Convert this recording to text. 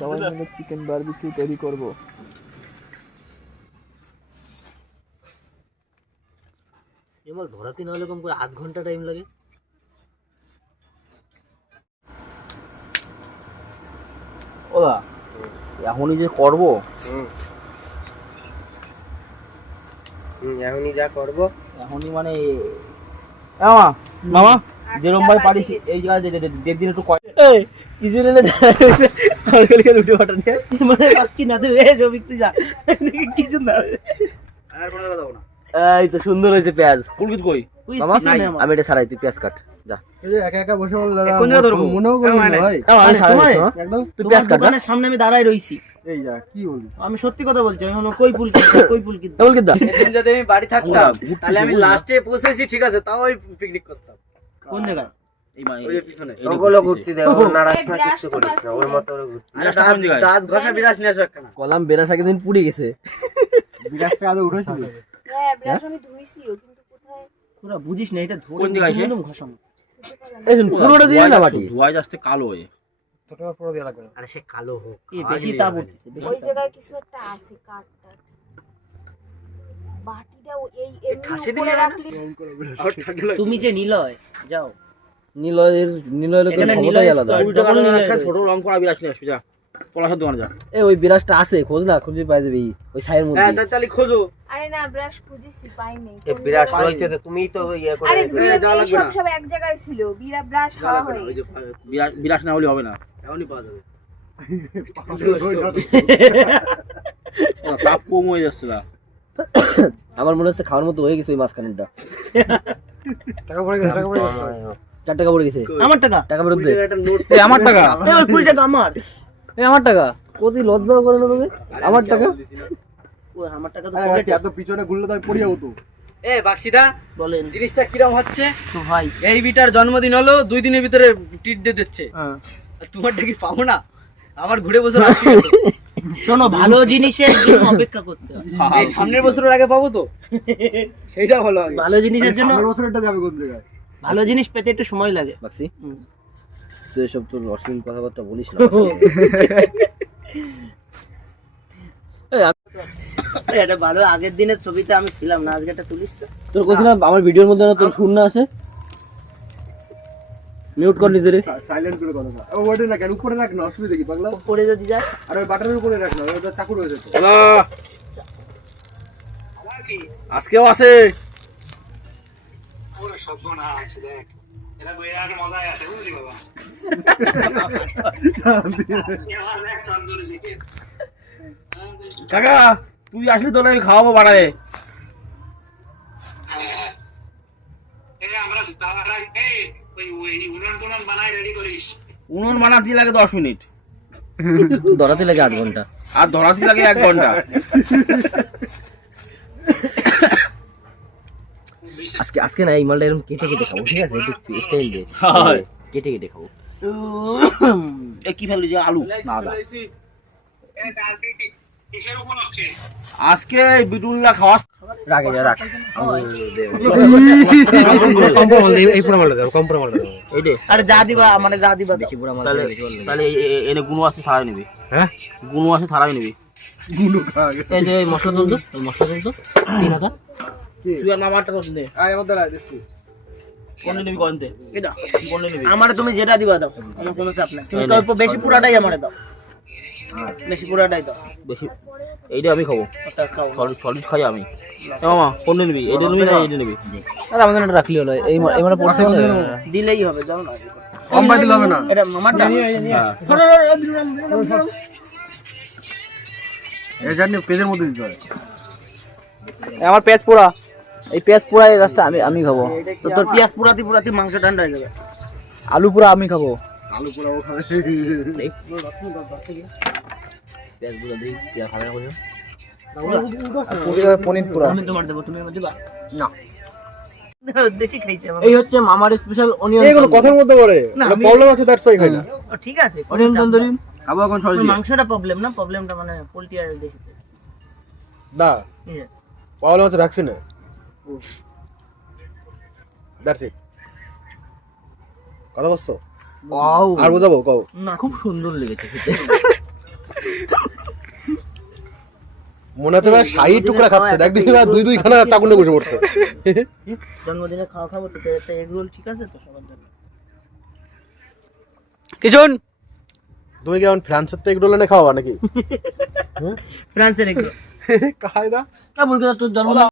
সবাই মিলে chicken barbecue তৈরি করব। এই মাছ ধরাতে না হলে কম করে আধ ঘন্টা টাইম লাগে। ওলা এখনই যে করবো, এখনই যা করবো, এখনই মানে মামা যেরকম ভাই পারিস এই জায়গায় দেড় দিন একটু কিছু উঠে পাঠা দিয়ে মানে কি না তুই রবি তুই যা কিছু না। এই তো সুন্দর হয়েছে পেঁয়াজ। পুলকিত কই মামা? আমি এটা ছাড়াই, তুই পেঁয়াজ কাট যা। এই যে একা একা বসে বল দাদা, কোন জায়গা ধরবো? মনেও করি না ভাই। একদম তুই পেঁয়াজ কাট। দোকানের সামনে আমি দাঁড়াই রইছি। এই যা কি বলি, আমি সত্যি কথা বলছি। আমি হলো কই পুলকিত দা সেদিন যদি আমি বাড়ি থাকতাম তাহলে আমি লাস্টে পৌঁছেছি, ঠিক আছে, তাও ওই পিকনিক করতাম। কোন জায়গা? এই ওই পিছনে ওগুলো ঘুরতে দেবো, নারাজ না কিছু করিস না, ওর মতো ঘুরতে। দাঁত ঘষা বিরাস নিয়ে আসো একখানা। কলাম বেরাস আগের পুড়ে গেছে। বিরাজটা আগে উঠেছিল। হ্যাঁ বিরাজ আমি ধুইছিও, কিন্তু কোথায় পুরো বুঝিস না এটা ধরে একদম ঘষাম। এই শুন পুরোটা দিয়ে না বাটি ধোয়া যাচ্ছে কালো হয়ে। ছোটটা পুরো দেয়া লাগবে। আরে সে কালো হোক, এই বেশি তা পড়তেছে। ওই জায়গায় কিছু একটা আছে কাটটা। বাটিটা এই এমনি উপরে রাখলি। তুমি যে নিলয় যাও, নিলয়ের লোকের ক্ষমতাই আলাদা। উল্টো করে একটা ছোট রং করা বিরাজ নিয়ে আসবি যা, পলাশের দোকানে যা। এই ওই বিরাজটা আছে, খোঁজ না, খুঁজে পাই যাবি ওই ছায়ের মধ্যে। হ্যাঁ তাহলে খোঁজো। আরে না ব্রাশ খুঁজেছি পাই নাই। এই বিরাট রয়েছে তো, তুমিই তো ইয়ে করে। আরে ধুয়ে সব এক জায়গায় ছিল। ব্রাশ হাওয়া হয়ে গেছে। বিরাজ না হলে হবে না, এখনই পাওয়া যাবে। পাপ কম হয়ে যাচ্ছে না। আমার মনে হচ্ছে খাওয়ার মতো হয়ে গেছে ওই মাঝখানেরটা। টাকা পড়ে গেছে, টাকা পড়ে গেছে। 4 টাকা পড়ে গেছে। আমার টাকা, টাকা ফেরত দে। এই আমার টাকা, এই 20 টাকা আমার। এই আমার টাকা কতই লজ্জা করে না তোকে? আমার টাকা, ওই আমার টাকা তো পকেটে। এত পিছনে ঘুরলে তো আমি পড়ে যাবো তো। এ বাক্সিটা বলেন জিনিসটা কিরকম হচ্ছে তো ভাই? এই বিটার জন্মদিন হলো, 2 দিনের ভিতরে ট্রিট দিয়ে দিচ্ছে। হ্যাঁ, তোমারটা কি পাবো না? আবার ঘুরে বছর আসছি। শোনো, ভালো জিনিসের জন্য অপেক্ষা করতে হয়। এই সামনের বছরের আগে পাবো তো, সেইটা ভালো। ভালো জিনিসের জন্য বছরটা যাবে কোন জায়গায়? ভালো জিনিস পেতে একটু সময় লাগে। বাক্সি তুই এসব তোর অশ্লীল কথাবার্তা বলিস না। এটা ভালো, আগের দিনের ছবিতে আমি ছিলাম না, আজকে এটা তুলিস তো। তোর কথা আমার ভিডিওর মধ্যে না তোর শুন না আসে, মিউট কর নিজেরে, সাইলেন্ট করে কথা বল। ও ওটা না কেন উপরে রাখ না, অসুবিধা কি পাগলা? উপরে যদি যা, আর ওই বাটনের উপরে রাখ না, ওটা চাকু রয়েছে তো। হ্যালো আজকেও আছে। ওরে সর্বনাশ, দেখ এরা বেয়ার মজায় আছে, বুঝলি বাবা? এবার দেখ তন্দুরি চিকেন। কাকা তুই আসলে তোর আমি খাওয়াবো বাড়ায়। এই আমরা তাওয়ার আগে ওই উনান টুনান বানাই রেডি করিস। উনুন বানাতে লাগে 10 মিনিট, ধরাতে লাগে 8 ঘন্টা, আর ধরাতে লাগে 1 ঘন্টা। আজকে না এই মালটা এরকম কেটে কেটে খাবো, ঠিক আছে? একটু স্টাইল দে, কেটে কেটে খাবো। এ কি ফেললি যে আলু না দা? এই কালকে কিসের উপলক্ষে? আজকে বিটুল্লা খাওয়া রাখে রাখ। এই পুরো মালটা দাও, কম পুরো মালটা দাও। এই দে, আরে যা দিবা মানে যা দিবা বেশি পুরো মাল। তাহলে এনে গুনো আছে ছাড়াই নিবি। হ্যাঁ গুনো আছে ছাড়াই নিবি। গুলো খা গে। এই যে মশলা তুল তো, এই মশলা তুল তো 3000। তুই আর মামারটা তো দে। আয় আমার দ্বারা দেখছি। কোন নিবি কোনতে? এটা কোন নিবি? আমারে তুমি যেটা দিবা দাও, আমার কোনো চাপ নাই। তুমি তো অল্প বেশি পুরাটাই আমারে দাও, বেশি পুরাটাই দাও। বেশি এইটা আমি খাবো, সলিড খাই আমি। মামা কোন নিবি? এইটা নিবি না এইটা নিবি? আরে আমাদের এটা রাখলি হলো, এই মানে পড়ছে দিলেই হবে, যাও না কম বাই দিলে হবে না। এটা মামারটা। এই জানি পেজের মধ্যে দিতে হয়। আমার পেঁয়াজ পোড়া, এই পেঁয়াজ পোড়া এই রাস্তা আমি খাবো। তো তোর পেঁয়াজ পোড়াতি মাংস ঠান্ডা হয়ে যাবে। আলু পোড়া আমি খাবো। আলু পোড়া ও খাবে। পেঁয়াজ পোড়া দেই, পেঁয়াজ খাবে না? পনির পোড়া আমি তোমার দেবো, তুমি আমার দিবা না? দেখি খাইছে। এই হচ্ছে মামার স্পেশাল অনিয়ন। এইগুলো কথার মধ্যে পড়ে, প্রবলেম আছে দ্যাটস ওয়াই খাই না। ঠিক আছে, অনিয়ন তন্দুরি খাবো এখন সহজ। মাংসটা প্রবলেম না, প্রবলেমটা মানে পোল্ট্রি আর দেশি না প্রবলেম আছে ভ্যাকসিনে। That's it. কথা বলছো ওয়াও আর বোঝাবো কও না খুব সুন্দর লেগেছে খেতে মনে হচ্ছে ভাই 60 টুকরা খাচ্ছে দেখ দেখি ভাই দুই খানা চাকুনে বসে পড়ছে জন্মদিনে খাওয়া খাবো তো একটা এগ রোল ঠিক আছে তো সবার জন্য কিচুন তুমি কি এখন ফ্রান্সের থেকে এগরোল এনে খাওয়াবা নাকি ফ্রান্সের এগ রোল কায়দা বলতে তোর জন্মদিন